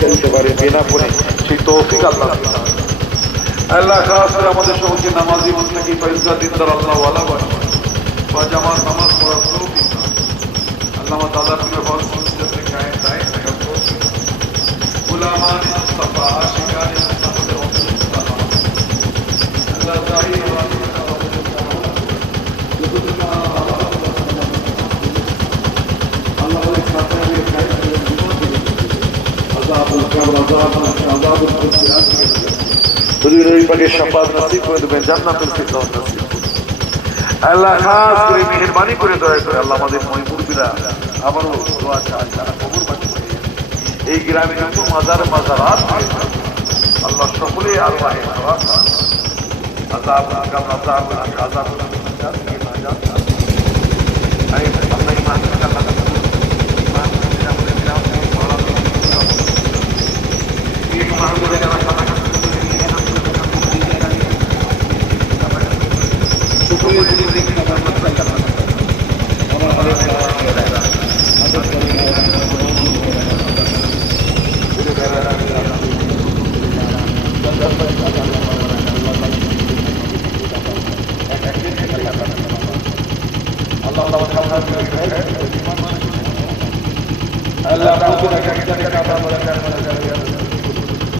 ফেলতে পারে বিনা পড়ে, সেই তৌফিক আল্লাহ দিন। আল্লাহ খাস করে আমাদের সবাইকে নামাজি মুত্তাকি পরিষ্কার দিনদার আল্লাহ ওয়ালা বা জামাত নামাজ পড়ার তৌফিক দান। আল্লাহ আমার দাদা প্রিয় হজ সুন্নতে কায়েম দায়েম থাকার তৌফিক। গুলামান মুস্তাফা আশিকানে মুস্তাফাদের অন্তর্ভুক্ত আল্লাহ জাহির ওয়া আল্লাহ খাস করে মেহেরবানি করে দয়া করে আল্লাহ আমাদের মহিমুরবিরা আবারও দোয়া চায় যারা কবরবাসী হয়ে এই গ্রামে যত মাজার মাজারাত আল্লাহ সকলে আল্লাহ আযাব আযাব আযাব আযাব Allah